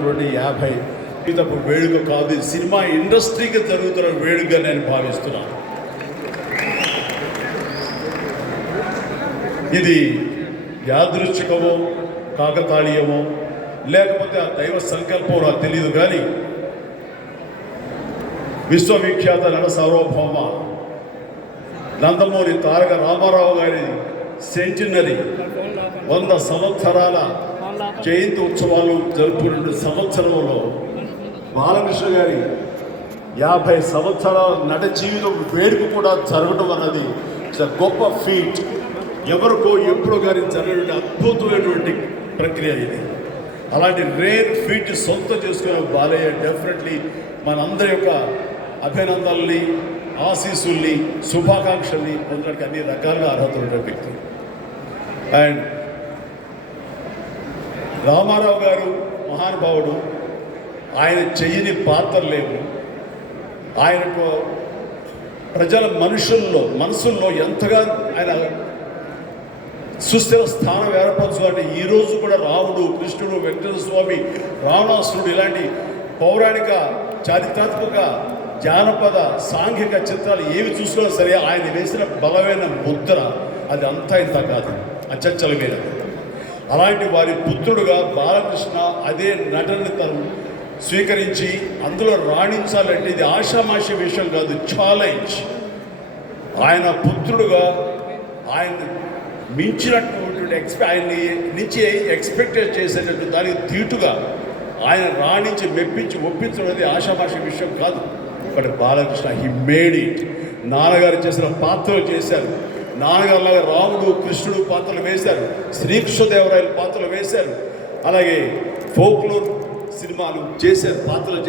50 ఇదొక వేడుక కాదు, సినిమా ఇండస్ట్రీకి జరుగుతున్న వేడుకగా నేను భావిస్తున్నాను. ఇది యాదృచ్ఛికమో కాకతాళీయమో లేకపోతే ఆ దైవ సంకల్పం నాకు తెలియదు, కానీ విశ్వవిఖ్యాత నట సార్వభౌమ నందమూరి తారక రామారావు గారి సెంచినరీ 100 సంవత్సరాల జయంతి ఉత్సవాలు జరుపుకునే సంవత్సరంలో బాలకృష్ణ గారి 50 సంవత్సరాల నట జీవితం వేడుక కూడా జరగడం అన్నది గొప్ప ఫీట్. ఎవరికో ఎప్పుడో గారి జరిగిన అద్భుతమైనటువంటి ప్రక్రియ ఇది. అలాంటి రేర్ ఫీట్ సొంతం చేసుకునే బాలయ్య డెఫినెట్లీ మనందరి యొక్క అభినందనల్ని, ఆశీస్సుల్ని, శుభాకాంక్షల్ని పొందడానికి అన్ని రకాలుగా అర్హత ఉన్న వ్యక్తి. అండ్ రామారావు గారు మహానుభావుడు, ఆయన చెయ్యని పాత్రలు లేవు. ఆయనకు ప్రజల మనసుల్లో ఎంతగా ఆయన సుస్థిర స్థానం ఏర్పరచుకోవాలంటే ఈరోజు కూడా రాముడు, కృష్ణుడు, వెంకటేశ్వర స్వామి, రావణాసురుడు ఇలాంటి పౌరాణిక, చారిత్రాత్మక, జానపద, సాంఘిక చిత్రాలు ఏవి చూసుకున్నా సరే ఆయన వేసిన బలమైన ముద్ర అది అంతా ఇంత కాదు, అచంచల మీద. అలాంటి వారి పుత్రుడుగా బాలకృష్ణ అదే నటనని తను స్వీకరించి అందులో రాణించాలంటే ఇది ఆషామాషి విషయం కాదు, ఛాలెంజ్. ఆయన పుత్రుడుగా ఆయన మించినటువంటి ఆయన్ని నుంచి ఎక్స్పెక్ట్ చేసేటట్టు దానికి తీటుగా ఆయన రాణించి మెప్పించి ఒప్పించడం అనేది ఆషామాషి విషయం కాదు. But Balakrishna he made it. నాన్నగారు చేసిన పాత్రలు చేశారు, నాన్నగారులాగా రాముడు, కృష్ణుడు పాత్రలు వేశారు, శ్రీకృష్ణదేవరాయల పాత్రలు వేశారు, అలాగే ఫోక్లోర్ సినిమాలు చేశారు, పాత్రలు